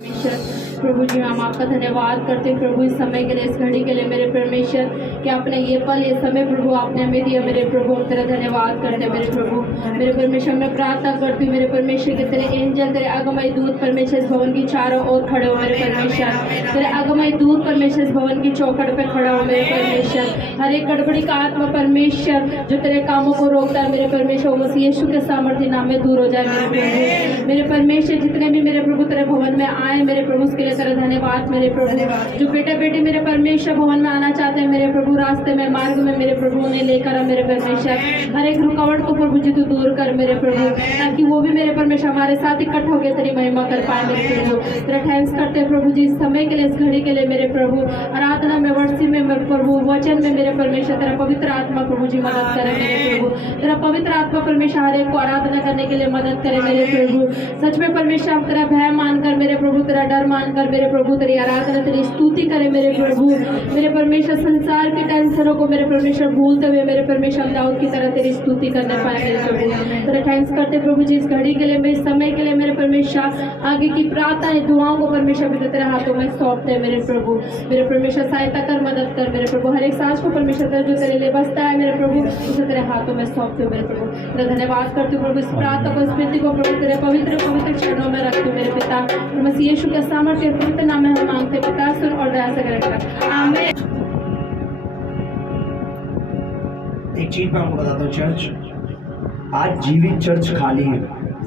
प्रभु जी हम आपका धन्यवाद करते हैं प्रभु इस समय के लिए, इस घड़ी के लिए मेरे परमेश्वर कि आपने ये पल ये समय प्रभु आपने हमें दिया मेरे प्रभु। हम तेरा धन्यवाद करते हैं मेरे प्रभु। मेरे परमेश्वर मैं प्रार्थना करती हूँ मेरे परमेश्वर के तेरे एंजल तेरे आगमय दूत परमेश्वर इस भवन की चारों ओर खड़े हो मेरे परमेश्वर। तेरे आगमय दूत परमेश्वर इस भवन की चौखट पे खड़ा हो मेरे परमेश्वर। हर एक गड़बड़ी का आत्मा परमेश्वर जो तेरे कामों को रोकता है मेरे परमेश्वर मसीह यीशु के सामर्थ्य नाम में दूर हो जाए मेरे प्रभु। मेरे परमेश्वर जितने भी मेरे प्रभु तेरे भवन में आए मेरे प्रभु उसके लिए तेरा धन्यवाद मेरे प्रभु। जो बेटे बेटी मेरे परमेश्वर भवन में आना चाहते हैं मेरे प्रभु रास्ते में मार्ग में मेरे प्रभु उन्हें लेकर आ मेरे परमेश्वर। हर एक रुकावट को प्रभु जी तू दूर कर मेरे प्रभु ताकि वो भी मेरे परमेश्वर हमारे साथ इकट्ठा होकर तेरी महिमा कर पाए मेरे प्रभु। तेरा थैंक्स करते हैं प्रभु जी इस समय के लिए इस घड़ी के लिए मेरे प्रभु। आराधना में वर्षी में मेरे प्रभु वचन में मेरे परमेश्वर तेरा पवित्र आत्मा प्रभु जी मदद करे मेरे प्रभु। तेरा पवित्र आत्मा परमेश्वर हर एक को आराधना करने के लिए मदद करे मेरे प्रभु। सच में परमेश्वर आप तेरा भय मानकर मेरे प्रभु तेरा डर मानकर मेरे प्रभु तेरी आराधना तेरी स्तुति करे मेरे प्रभु। मेरे परमेश्वर संसार की टेंशनों को मेरे परमेश्वर भूलते हुए मेरे परमेश्वर दाऊद की तरह तेरी स्तुति करने पाए मेरे प्रभु। तेरा थैंक्स करते प्रभु जी इस घड़ी के लिए मेरे समय के लिए मेरे परमेश्वर आगे की प्रार्थनाएं दुआओं को परमेश्वर भी तेरे हाथों में सौंपते हैं मेरे प्रभु। मेरे परमेश्वर सहायता कर मदद कर मेरे प्रभु। हर एक सांस को परमेश्वर जो तेरे लिए बसता है मेरे प्रभु उसे तेरे हाथों में सौंपते हो मेरे प्रभु। तेरा धन्यवाद करती हूँ प्रभु इस प्रार्थना को स्मृति को प्रभु तेरे पवित्र पवित्र चरणों में रखते हो मेरे पिता। मसीह यीशु के सामर्थ्य पवित्र नाम में हम मांगते पिता सुन और दया से करेगा आमीन। एक चीज मैं आपको बताता हूँ, चर्च आज जीवित चर्च खाली है।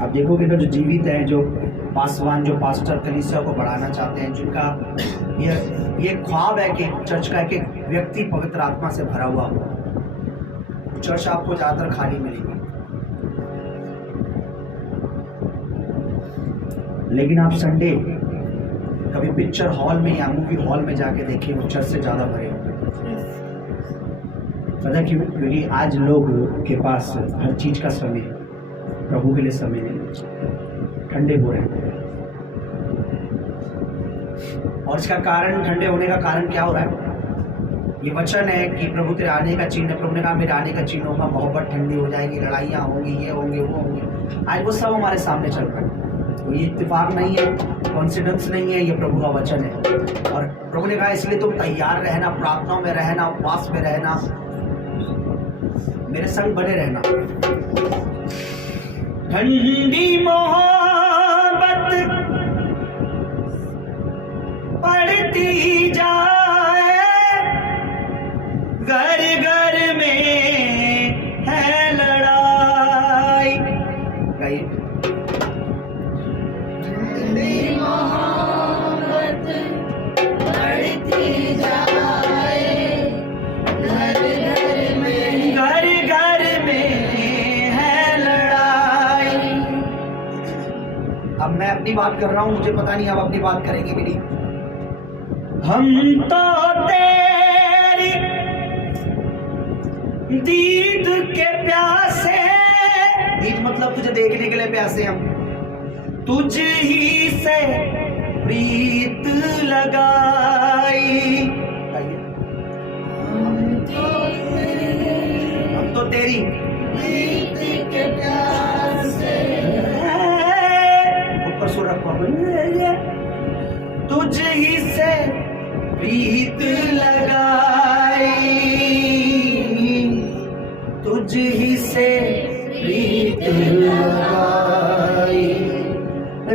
आप देखोगे तो जो जीवित है, जो पासवान जो पास्टर कलीसिया को बढ़ाना चाहते हैं, जिनका ये ख्वाब है कि चर्च का एक व्यक्ति पवित्र आत्मा से भरा हुआ हो, चर्च आपको ज्यादातर खाली मिलेगी। लेकिन आप संडे कभी पिक्चर हॉल में या मूवी हॉल में जाके देखिए, वो चर्च से ज्यादा भरे होंगे। पता क्यों? क्योंकि आज लोग के पास हर चीज का समय है, प्रभु के लिए समय नहीं, ठंडे हो रहे हैं। और इसका कारण, ठंडे होने का कारण क्या हो रहा है? ये वचन है कि प्रभु तेरे आने का चिन्ह है। प्रभु ने कहा मेरे आने का चिन्ह होगा, मोहब्बत ठंडी हो जाएगी, लड़ाइयाँ होंगी, ये होंगे वो होंगे। आज वो सब हमारे सामने चल रहा है। तो ये इत्तेफाक नहीं है, कॉन्सिडेंस नहीं है, ये प्रभु का वचन है। और प्रभु ने कहा इसलिए तुम तैयार रहना, प्रार्थनाओं में रहना, उपवास में रहना, मेरे संग बने रहना। ठंडी मोहब्बत पड़ती जाए, घर घर में है लड़ाई। ठंडी मोहब्बत पड़ती जाए, घर घर में है लड़ाई। अब मैं अपनी बात कर रहा हूँ, मुझे पता नहीं आप अपनी बात करेंगे कि नहीं। हम तो तेरी दीद के प्यासे, दीद मतलब तुझे देखने के लिए प्यासे, हम तुझ ही से प्रीत लगाई। हम तो तेरी प्रीत के प्यासे, ऊपर सुर रखो, तुझ ही से प्रीत लगाई, तुझ ही से प्रीत लगाई।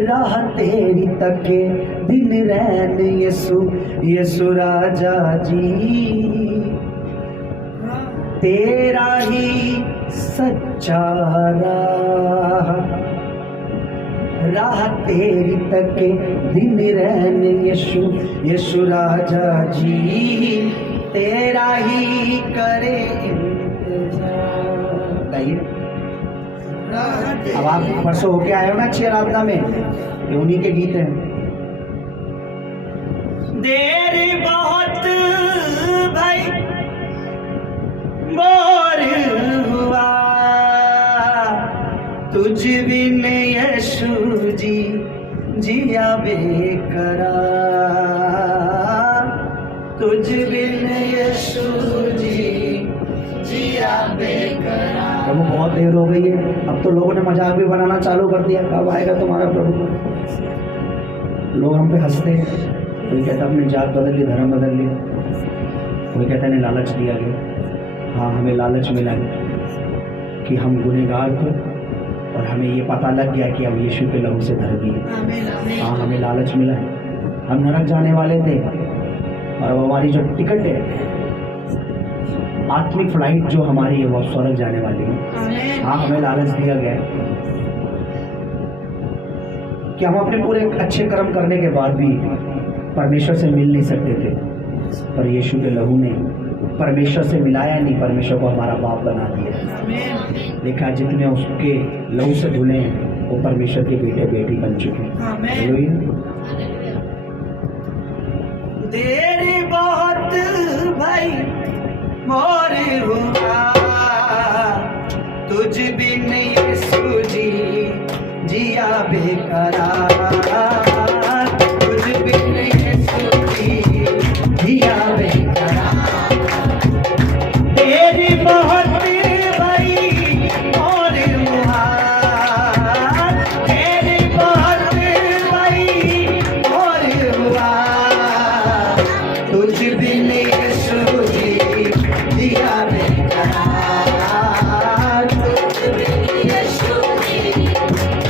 राह तेरी तके दिन रैन यीशु यीशु राजा जी, तेरा ही सच्चा राह तेरी तके दिन रैन यीशु यीशु राजा जी, तेरा ही करे इंतजार। अब आप परसों होके आए हो ना अच्छी आराधना में, ये उन्हीं के गीत हैं। देर बहुत भाई बोर हुआ, तुझ बिन यीशु जी जिया बेकरार, तुझ बिन यीशु जी जिया बेकरार। प्रभु बहुत देर हो गई है, अब तो लोगों ने मजाक भी बनाना चालू कर दिया, कब आएगा तुम्हारा प्रभु। लोग हम पे हंसते हैं, कोई कहता अपने जात बदल ली, धर्म बदल लिया, कोई कहता इन्हें लालच दिया गया। हाँ, हमें लालच मिला है कि हम गुनहगार थे और हमें ये पता लग गया कि अब यीशु के लहू से धर्मी है। हाँ, हमें लालच मिला है, हम नरक जाने वाले थे और अब हमारी जो टिकट है, आत्मिक फ्लाइट जो हमारी है वो स्वर्ग जाने वाली है। हाँ, हमें लालच दिया गया है कि हम अपने पूरे अच्छे कर्म करने के बाद भी परमेश्वर से मिल नहीं सकते थे, पर यीशु के लहू ने परमेश्वर से मिलाया नहीं, परमेश्वर को हमारा बाप बना दिया। देखा, जितने उसके लहू से धुले हैं वो परमेश्वर के बेटे बेटी बन चुके हैं। देरी बहुत भाई मोर हुआ, तुझ बिन यीशु जी जिया बेकरार, तुझ बिन यीशु जी जिया बेकरार। तेरी बहुत भाई मोर हुआ, तेरी बहुत भाई मोर हुआ, तुझ बिन यीशु जी जिया बेकरार, तुझ बिन यीशु जी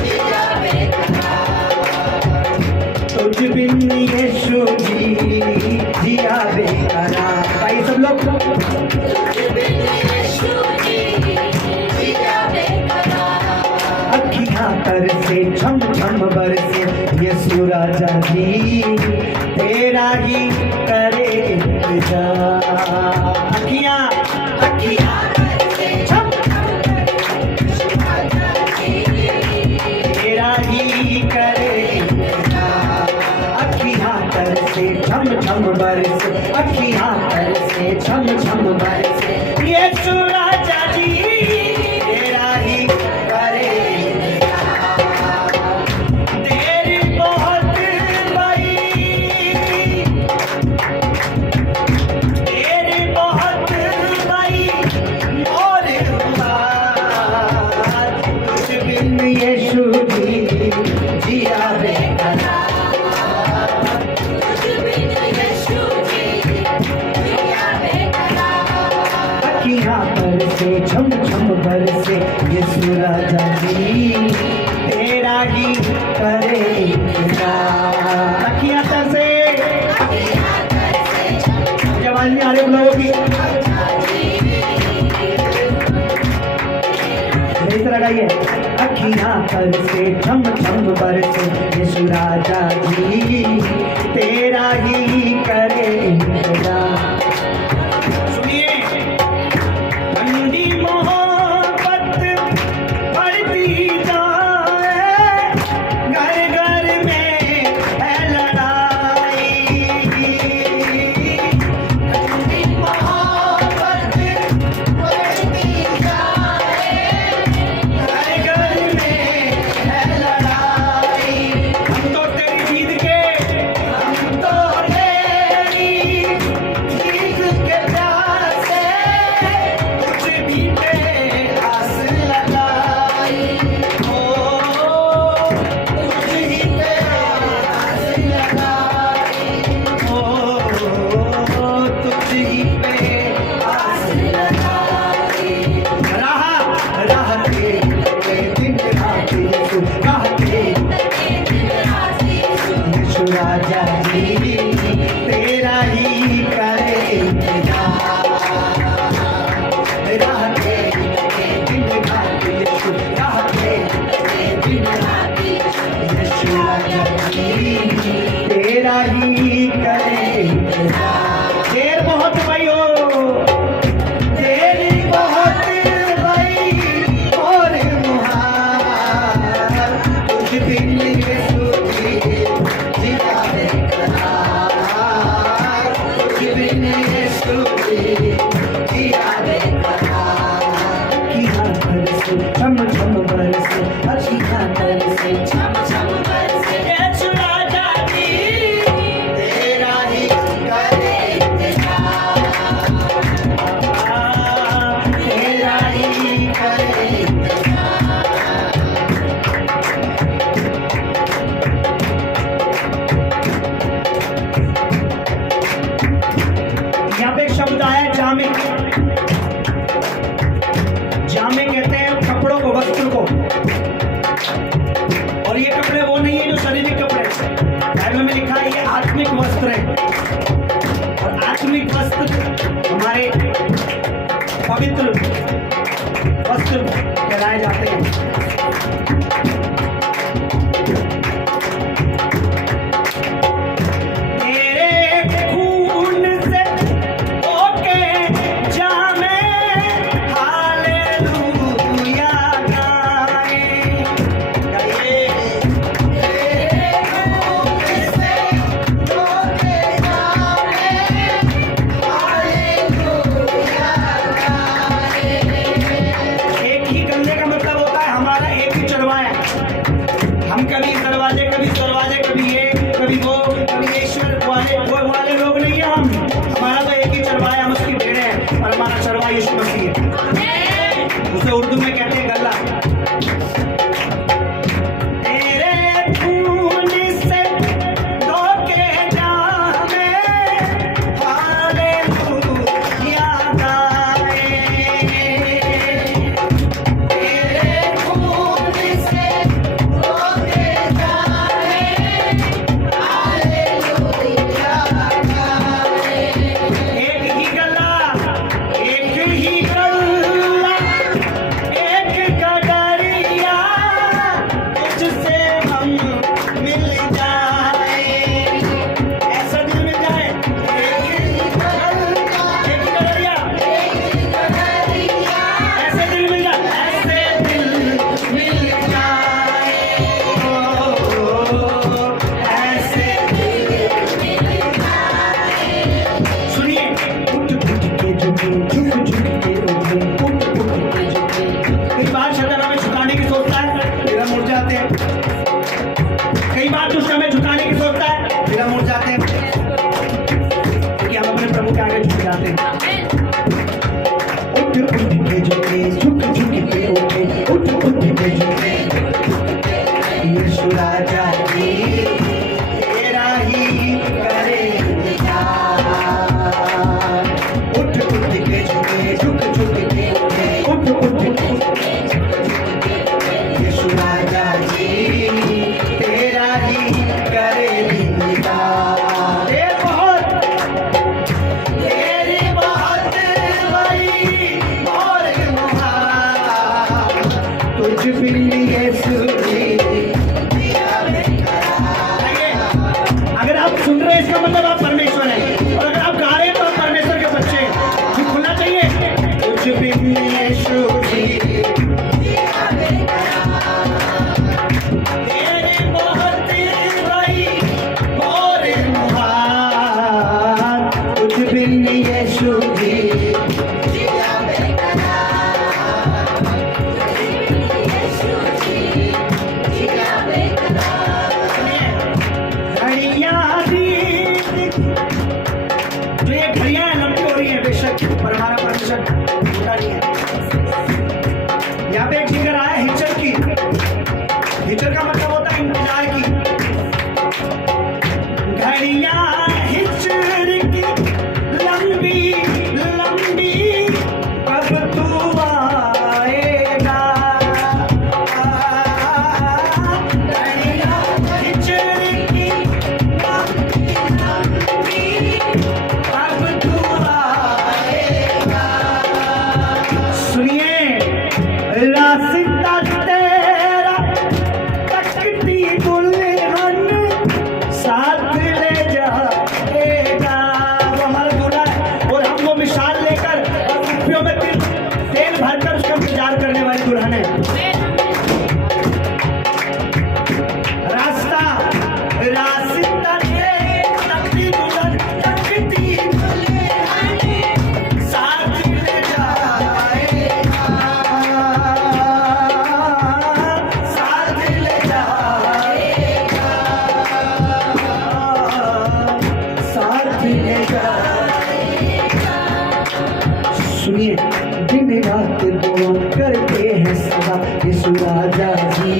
जिया बेकरार, तुझ बिन यीशु जी जिया बेकरार। भाई सब लोग, तुझ बिन यीशु जी जिया बेकरार। अखियां तर से छम छम बरसे यीशु राजा जी, तेरा ही करे इंतजार। अखियां अखियां तर से छम छम राजा जी, तेरा ही करे इंतजार। अखियां तर से छम छम बरसे, अखियां तर से छम छम बरसे यीशु राजा जी, तेरा ही करे इंतजार। तेरी बहुत भाई, तेरी बहुत भाई और तुझ बिन यीशु जी जिया बेकरार, तुझ बिन यीशु जी जिया बेकरार। अखियां पर से छम छम बरसे यीशु राजा जी, तेरा ही करे इंतजार। अखियां तर से आवाज नहीं आ रही लोगों की, मेरी तरह गाइए। अखियां तर से छम छम बरसे यीशु राजा जी, तेरा ही करे इंतजार। सुनिए, ठंडी मोहब्बत बढ़ती जाए, घर घर में है लड़ाई, ठंडी मोहब्बत बढ़ती जाए, घर घर में है लड़ाई। हम तो तेरी जीत के, हम तो तेरी जीत के प्यासे, तुझ भी पे आस लगाई। ओ तुझ ही पे आस लगाई, ओ तुझ ही पे आस लगाई। राह के दिन रात यीशु, राह के यीशु राजा जी, तेरा ही करे इंतजार। राह के दिन रात यीशु, राह के दिन रात यीशु राजा जी, तेरा ही करे इंतजार। देर बहुत भाई हो, तेरी बहुत भाई और मुहार, तुझ बिन यीशु जी जिया बेकरार, तुझ बिन यीशु जी जिया बेकरार। अखियां तर से छम छम बरसे, अखियां तर से छम छम बरसे यीशु राजा जी, कभी ईश्वर वाले लोग नहीं है हम। हमारा तो एक ही चरवाहा है, हम उसकी भेड़ें हैं और हमारा चरवाहा यीशु मसीह है। उसे उर्दू में कहते हैं गल्ला। कई बार दुष्ट हमें झुकाने की सोचता है, फिर हम उठ जाते हैं, क्योंकि हम अपने प्रभु के आगे झुक जाते हैं। उठ उठ के झुके, झुक झुक के उठे, उठ उठ के झुके, यीशु राजा जी तेरा ही करे इंतजार। उठ उठ के झुके, झुक झुक के उठे, उठ उठ के यीशु राजा जी तेरा ही करे इंतजार। तेरी बहुत बड़ी और महान, तुझ बिन यीशु जी। अगर आप सुन रहे हैं इसका मतलब आप परमेश्वर हैं, और अगर आप गा रहे हैं तो आप परमेश्वर के बच्चे हैं। जो खुलना चाहिए, तुझ बिन यीशु जी यीशु जी घड़ियां जो ये घड़ियां लंबी हो रही है बेशक, पर हमारा परमेश्वर छोटा नहीं है। यहाँ पे एक जिक्र आया हिचक की। हिचक का मतलब होता है इंतजार की। घड़ियां हिचक की लंबी लंबी, कब तू आएगा। घड़ियां हिचक की लंबी लंबी, कब तू आएगा। सुनिए, रास्ता तेरा तकती दुल्हन साथ ले जाएगा। वो हमारा दूल्हा है और हम वो मिसाल लेकर और कुप्पियों में तेल भरकर उसका इंतजार करने वाली दुल्हन है। रास्ता तकती दुल्हन, तकती दुल्हन साथ ले जाएगा, साथ ले जाएगा, साथ ले जाएगा। सुनिए, दिन रात दुआ करते हैं सदा यीशु राजा जी,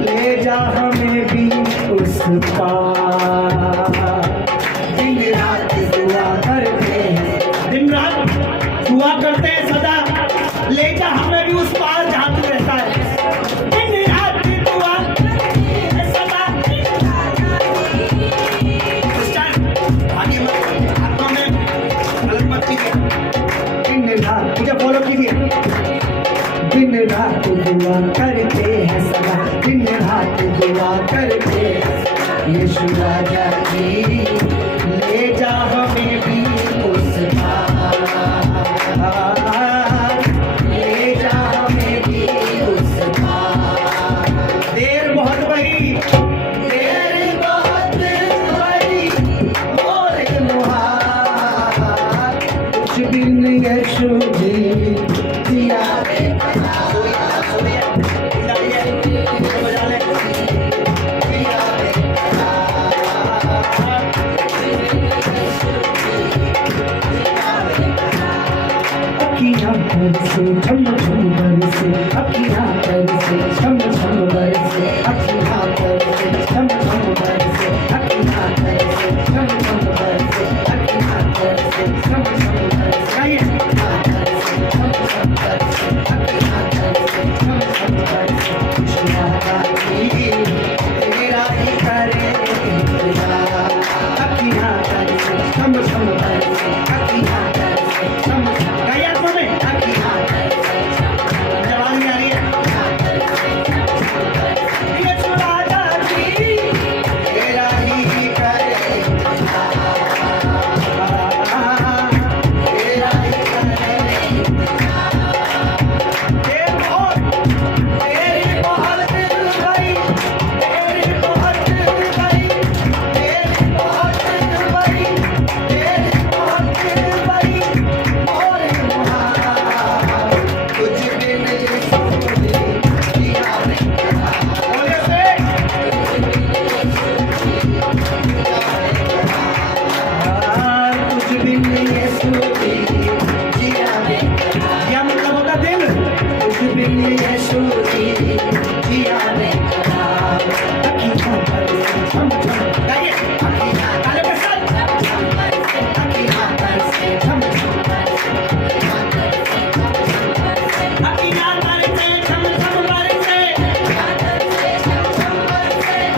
ले जा हमें भी उस पार। दिन रात दुआ करते हैं, दिन रात दुआ करते हैं सदा, ले जा हमें भी उस पार जहाँ तू रहता है। दिन रात दुआ सदा, आत्मा में गलत मत कीजिए। दिन रात मुझे फॉलो कीजिए। दिन रात दुआ करते हैं सदा, दिन रात दुआ करते हैं यीशु राजा जी, ले जा हमें भी उस पार, ले जा हमें भी उस पार। देर बहुत बड़ी, देर बहुत बड़ी और मुहार, कुछ बिन यीशु जी दिया। बजा ले बरसे झम झम बरसे अखियाँ बरसे झम झम बरसे अखियाँ बरसे झम झम बरसे अखियाँ बरसे झम झम बरसे अखियाँ बरसे झम झम बरसे गाइए झम झम बरसे अखियाँ बरसे झम झम बरसे खुशियाँ गाती तेरा ही करे इंतजार अखियाँ बरसे झम झम बरसे अखियाँ बरसे झम झम गाइए आप में अखियाँ बरसे मेरी आवाज़ नहीं आ रही है ये चुरा जाती तेरा ही करे इंतजार तेरा ही करे इंतजार तेरी बहुत दिल गई तेरी बहुत दिल गई तेरी बहुत दिल गई तेरी बहुत दिल गई और कुछ दिन ये सोची दिया बोले से कुछ दिन ये सोची जिया क्या मतलब होगा दिल कुछ दिन ये सोची जिया अखियाँ बरसे झम झम गाइए अखियाँ ताले के साथ अखियाँ बरसे झम झम अखियाँ बरसे झम झम बरसे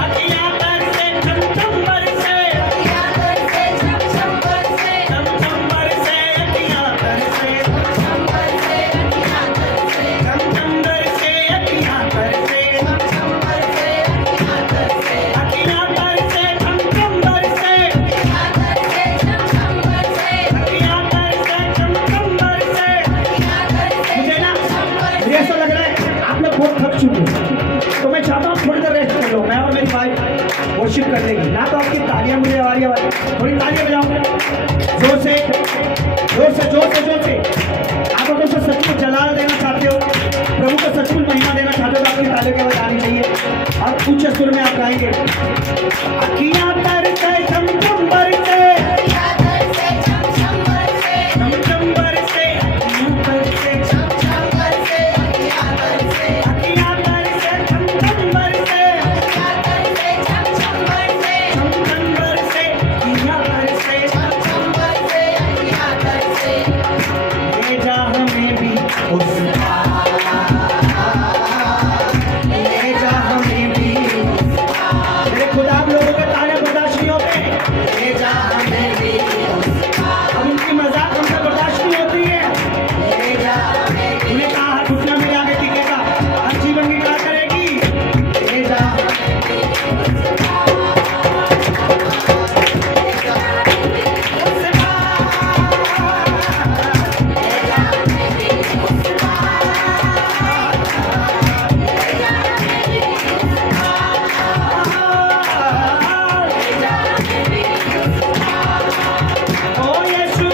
अखियाँ बरसे झम झम बरसे झम झम बरसे अखियाँ बरसे झम झम बरसे अखियाँ बरसे अखियाँ बरसे झम झम बरसे अखियाँ बरसे झम झम बरसे मुझे ना मुझे ऐसा लग रहा है आप लोग बहुत थक चुके हैं तो मैं चाहता हूँ थोड़ी देर रेस्ट कर लो मैं और मेरी वाइफ वर्शिप कर लेंगे ना तो आपकी तालियां मुझे आ रही है थोड़ी तालियां बजाओ जोर से जोर से जोर से जोर से आप अगर उसे सचमुच जलाल देना चाहते हो प्रभु को सचमुच महिमा देना चाहते हो तो आपकी तालियों की आवाज आनी चाहिए और ऊंचे सुर में आप गाएंगे अखियाँ बरसे झम झम बरसे झम झम बरसे अखियाँ बरसे अखियाँ बरसे झम झम बरसे झम झम बरसे अखियाँ बरसे ले जा हमें भी उस ले जा हमें भी मेरे खुदा आप लोगों के ताने बर्दाश्त नहीं होते ले जा हमें भी अब उनकी मजाक हमसे बर्दाश्त नहीं होती है ले जा उन्हें कहा घुटना में आगे टिकेगा हर जीवन की क्या करेगी ले जा ओ यीशु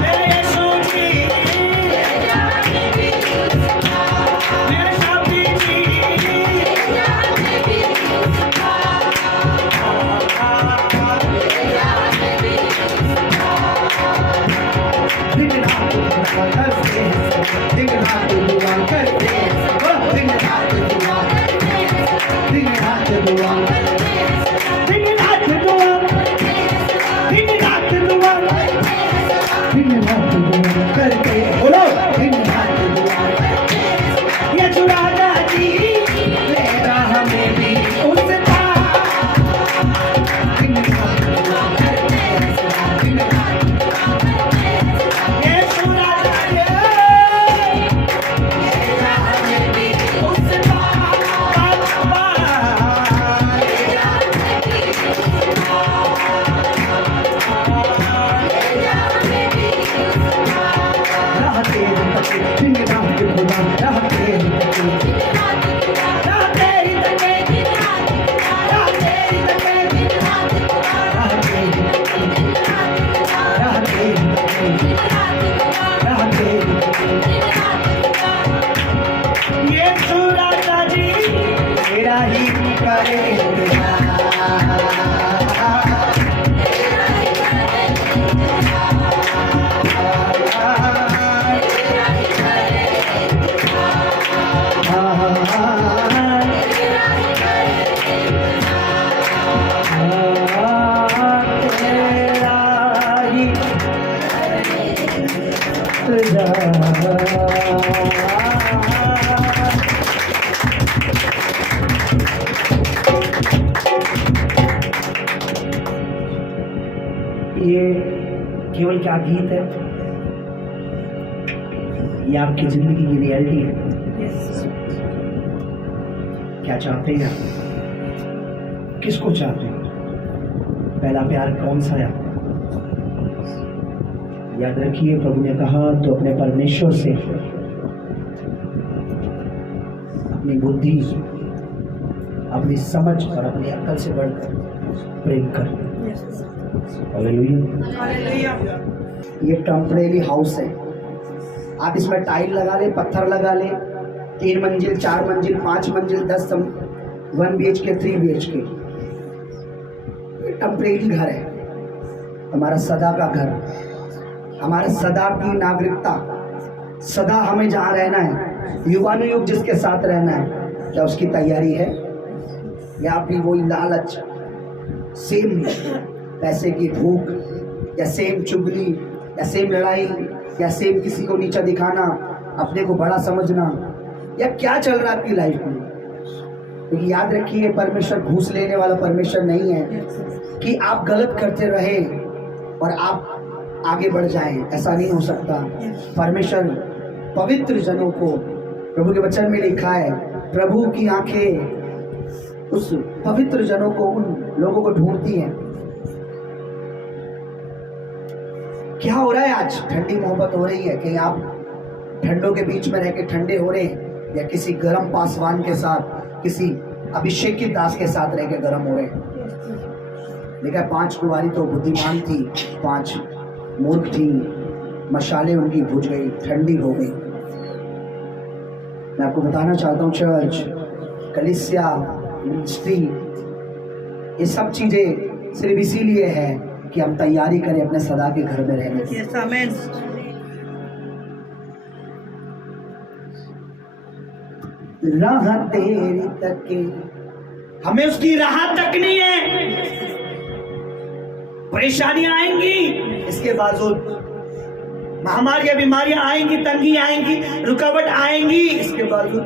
मेरे यीशु जी मेरे शादी जी दिन रात दुआ करते हैं दिन रात दुआ करते हैं दिन रात दुआ दिन रात दुआ दिन रात दुआ दिन रात दुआ दिन रात दुआ करते बोलो दिन रात दुआ ये चुरा जाती तेरा हमें भी उसका दिन रात दुआ करते हैं दिन रात ये चुरा जाती तेरा हमें भी उसका ये चुराता जी तेरा ही करे इंतजार केवल क्या गीत है, ये आपकी जिंदगी की रियलिटी है। क्या चाहते हैं आप? किसको चाहते हैं? पहला प्यार कौन सा है? याद रखिए, प्रभु ने कहा तो अपने परमेश्वर से अपनी बुद्धि, अपनी समझ और अपनी अक्ल से बढ़कर प्रेम कर। हालेलुया। ये टेम्परेरी हाउस है, आप इसमें टाइल लगा ले, पत्थर लगा ले, 3 मंजिल, 4 मंजिल, 5 मंजिल, 10 1 BHK 3 BHK, टेम्परेरी घर है। हमारा सदा का घर, हमारा सदा की नागरिकता, सदा हमें जहाँ रहना है, युगानुयुग जिसके साथ रहना है, क्या उसकी तैयारी है? या फिर वही लालच, सेम पैसे की भूख, या सेम चुगली, या सेम लड़ाई, या सेम किसी को नीचा दिखाना, अपने को बड़ा समझना, या क्या चल रहा है आपकी लाइफ में? क्योंकि याद रखिए, परमेश्वर घूस लेने वाला परमेश्वर नहीं है कि आप गलत करते रहे और आप आगे बढ़ जाएं, ऐसा नहीं हो सकता। परमेश्वर पवित्र जनों को, प्रभु के वचन में लिखा है, प्रभु की आंखें उस पवित्र जनों को, उन लोगों को ढूंढती हैं। क्या हो रहा है आज? ठंडी मोहब्बत हो रही है कि आप ठंडों के बीच में रह के ठंडे हो रहे हैं, या किसी गर्म पासवान के साथ, किसी अभिषेकी दास के साथ रह के गर्म हो रहे हैं? देखा, 5 कुंवारी तो बुद्धिमान थी, 5 मूर्ख थी, मशाले उनकी बुझ गई, ठंडी हो गई। मैं आपको बताना चाहता हूँ, चर्च, कलीसिया, मिनिस्ट्री, ये सब चीजें सिर्फ इसीलिए है कि हम तैयारी करें अपने सदा के घर में रहने की। Yes, amen. राह तेरी तके, हमें उसकी राह तकनी है। परेशानियां आएंगी, इसके बावजूद महामारियां, बीमारियां आएंगी, तंगी आएंगी, रुकावट आएंगी, इसके बावजूद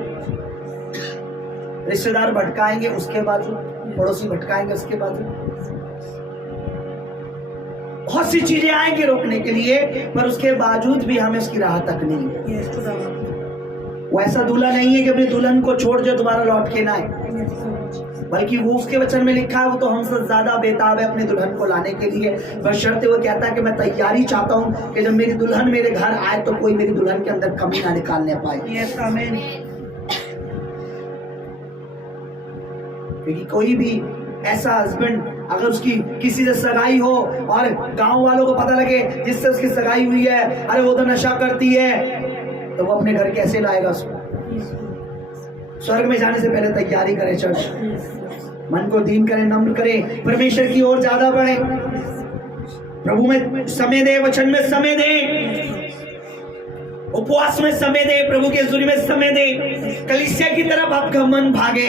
रिश्तेदार भटकाएंगे, उसके बावजूद पड़ोसी भटकाएंगे, उसके बावजूद बहुत सी चीजें आएंगी रोकने के लिए, पर उसके बावजूद भी हमें उसकी राह तकनी है। Yes, to the Lord. वो ऐसा दूल्हा नहीं है कि अपनी दुल्हन को छोड़ जो दोबारा लौट के ना आए, बल्कि वो उसके वचन में लिखा है, वो तो हमसे ज्यादा बेताब है अपनी दुल्हन को लाने के लिए। बशर्ते वो कहता है कि मैं तैयारी चाहता हूँ कि जब मेरी दुल्हन मेरे घर आए तो कोई मेरी दुल्हन के अंदर कमी ना निकालने पाए। Yes, amen. क्योंकि कोई भी ऐसा हस्बैंड, अगर उसकी किसी से सगाई हो और गांव वालों को पता लगे जिससे उसकी सगाई हुई है, अरे वो तो नशा करती है, तो वो अपने घर कैसे लाएगा उसको? स्वर्ग में जाने से पहले तैयारी करे। चर्च, मन को दीन करे, नम्र करे, परमेश्वर की ओर ज्यादा बढ़े, प्रभु में समय दे, वचन में समय दे, उपवास में समय दे, प्रभु के हज़ूरी में समय दे। कलीसिया की तरफ आपका मन भागे,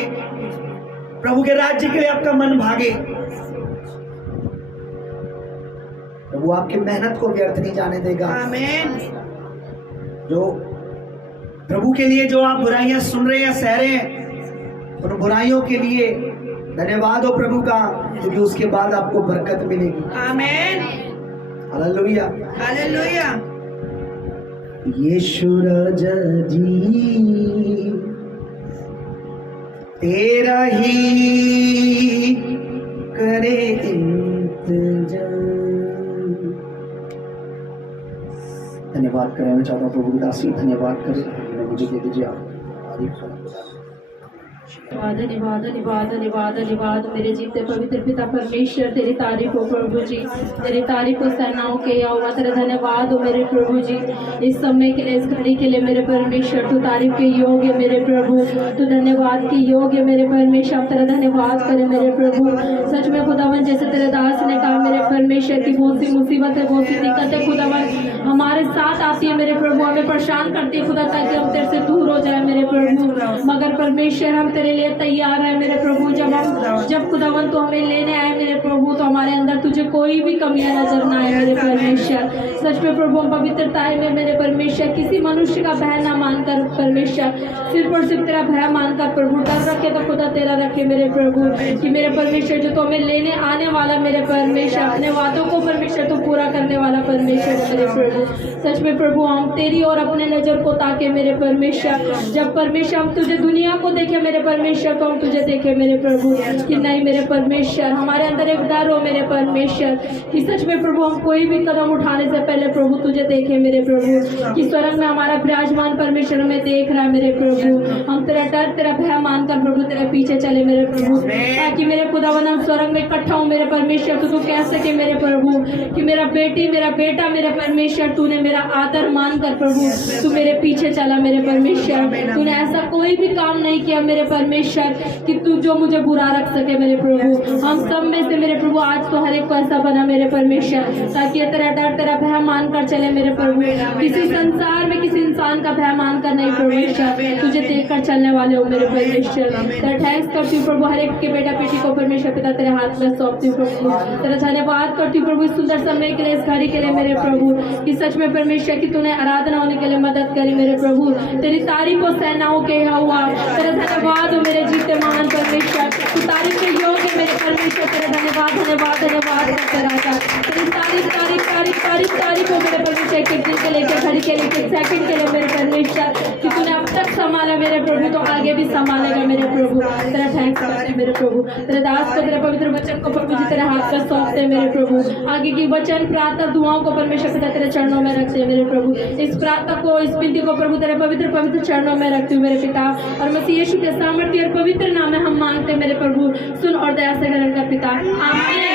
प्रभु के राज्य के लिए आपका मन भागे। प्रभु आपकी मेहनत को व्यर्थ नहीं जाने देगा। Amen. जो प्रभु के लिए जो आप बुराइयां सुन रहे हैं, सह रहे हैं, उन बुराइयों के लिए धन्यवाद हो प्रभु का, क्योंकि उसके बाद आपको बरकत मिलेगी। Amen. हालेलुया। Hallelujah. यीशु राजा जी तेरा ही करे इंतजार। धन्यवाद करें, मैं चाहता हूँ प्रभु की दासी धन्यवाद करें, मुझे दे दीजिए आप। धन्यवाद धन्यवाद धन्यवाद धन्यवाद मेरे जीते पवित्र पिता परमेश्वर, तेरी तारीफ हो प्रभु जी, तेरी तारीफ हो सेनाओं के यहोवा, तेरा धन्यवाद हो मेरे प्रभु जी, इस समय के लिए, इस घड़ी के लिए मेरे परमेश्वर, तू तारीफ के योग्य मेरे प्रभु, तू धन्यवाद के योग्य मेरे परमेश्वर, तेरा धन्यवाद करे मेरे प्रभु। सच में खुदावन, जैसे तेरे दास ने कहा मेरे परमेश्वर की बहुत सी मुसीबतें, बहुत सी दिक्कतें खुदावन हमारे साथ आती है मेरे प्रभु, हमें परेशान करती है खुदा, ताकि हम तेरे से दूर हो जाए मेरे प्रभु, मगर परमेश्वर हम तेरे लिए तैयार है मेरे प्रभु। जब खुदावन तो हमें लेने आए मेरे प्रभु, तो हमारे अंदर तुझे कोई भी कमियां नजर ना आए मेरे परमेश्वर। सच में प्रभु हम पवित्रताएं में मेरे परमेश्वर किसी मनुष्य का भय ना मानकर परमेश्वर, सिर्फ और सिर्फ तेरा भय मानकर प्रभु, डर रखे तो खुदा तेरा रखे मेरे प्रभु। कि मेरे परमेश्वर जो तो हमें लेने आने वाला मेरे परमेश्वर, अपने वादों को परमेश्वर तो पूरा करने वाला परमेश्वर मेरे प्रभु। सच में प्रभु हम तेरी और अपने नजर को ताके मेरे परमेश्वर। जब परमेश्वर हम तुझे दुनिया को देखे मेरे परमेश्वर, तो हम तुझे देखे मेरे प्रभु कि नहीं मेरे परमेश्वर, हमारे अंदर एक डर हो मेरे परमेश्वर कि सच में प्रभु हम कोई भी कदम उठाने से पहले प्रभु तुझे देखे मेरे प्रभु। कि स्वर्ग में हमारा विराजमान परमेश्वर हमें देख रहा है मेरे प्रभु। हम तेरा डर तेरा भय मानकर प्रभु तेरे पीछे चले मेरे प्रभु, ताकि मेरे खुदावन हम स्वर्ग में इकट्ठा हो मेरे परमेश्वर। तो तू कह सके मेरे प्रभु कि मेरा बेटी मेरा बेटा मेरे परमेश्वर, तूने मेरा आदर मानकर प्रभु तू मेरे पीछे चला मेरे परमेश्वर। तूने ऐसा कोई भी काम नहीं किया मेरे परमेश्वर कि तू जो मुझे बुरा रख सके मेरे प्रभु। हम सब में से मेरे प्रभु आज तो हर एक को ऐसा बना मेरे परमेश्वर, ताकि ये तेरा डर तेरा भय मानकर चले मेरे प्रभु। किसी संसार में किसी इंसान का भय मानकर नहीं परमेश्वर, तुझे देखकर चलने वाले हो मेरे परमेश्वर। तेरा थैंक्स करती हूँ प्रभु, हर एक के बेटा बेटी को परमेश्वर पिता तेरे हाथ में सौंपती हूँ प्रभु। तेरा धन्यवाद करती हूँ प्रभु इस सुंदर समय के लिए, इस घड़ी के लिए मेरे प्रभु। कि सच में परमेश्वर की तूने आराधना होने के लिए मदद करी मेरे प्रभु। तेरी तारीफ हो सेनाओं के हुआ, तेरा धन्यवाद हो मेरे जीते महान परमेश्वर। तू तारीफ के योग्य मेरे परमेश्वर, तेरा धन्यवाद धन्यवाद धन्यवाद करते राजा। तेरी तारीफ तारीफ तारीफ तारीफ तारीफ हो मेरे परमेश्वर, एक दिन के लेकर घड़ी के लेकर सेकंड के लिए मेरे परमेश्वर। कि तूने अब तक संभाला मेरे प्रभु, तो आगे भी संभालेगा मेरे प्रभु। तेरा थैंक्स करते मेरे प्रभु। तेरे दास को तेरे पवित्र वचन को प्रभु जी तेरे हाथ में सौंपते मेरे प्रभु। आगे की वचन प्रार्थना दुआओं को परमेश्वर पिता तेरे चरणों में रखते मेरे प्रभु। इस प्रार्थना को इस विनती को प्रभु तेरे पवित्र पवित्र चरणों में रखती हूँ मेरे पिता, और मसीह यीशु के सामर्थ्य और पवित्र नाम में हम मांगते मेरे प्रभु। सुन और दया से ग्रहण कर पिता, आमीन।